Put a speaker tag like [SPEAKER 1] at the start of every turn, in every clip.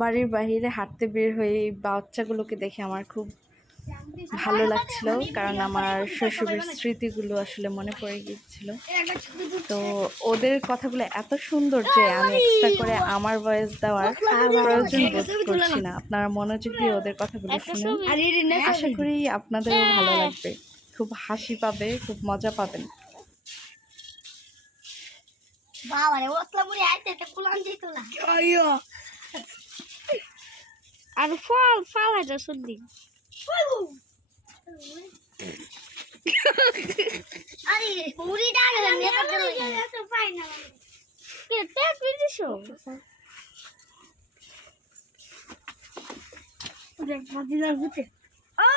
[SPEAKER 1] বাড়ির বাইরে হাঁটতে বের হয়ে এই বাচ্চাগুলোকে দেখে আমার খুব ভালো লাগছিল কারণ আমার শৈশবের স্মৃতিগুলো আসলে মনে পড়ে গিয়েছিল। তো ওদের কথাগুলো এত সুন্দর যে আমি এক্সট্রা করে আমার ভয়েস দেওয়ার প্রয়োজন বোধ করছি না। আপনারা মনোযোগ দিয়ে ওদের কথাগুলো শুনুন। আশা করি আপনাদেরও ভালো লাগবে। খুব হাসি পাবে খুব মজা পাবেন।
[SPEAKER 2] বাবা রে ওসলা মুড়ি আইতে তো কুলান দিত না।
[SPEAKER 3] আর ফল ফল আছে শুনলি
[SPEAKER 2] আরে মুড়ি ডাল নে তো পাই না
[SPEAKER 3] কে পেট পেয়েছিস
[SPEAKER 2] দেখ মদিনার ভূতে ও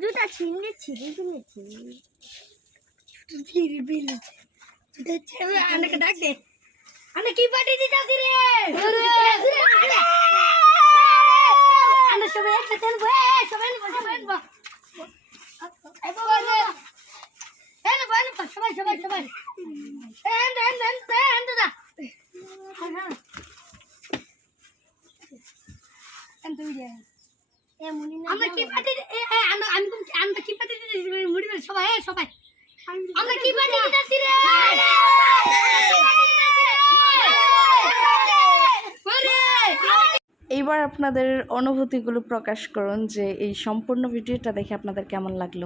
[SPEAKER 2] দুটা ছিংড়ে ছিঁড়ে কিনেছি ধীরে বিলে দুটা ছেলে আনাকে ডাক দে। আনা কি পাটি দিতাছি রে? আমরা কি এ এ, আমরা কি পার্টি মুড়ি সবাই সবাই। আমরা কি
[SPEAKER 1] এইবার আপনাদের অনুভূতিগুলো প্রকাশ করুন যে এই সম্পূর্ণ ভিডিওটা দেখে আপনাদের কেমন লাগল।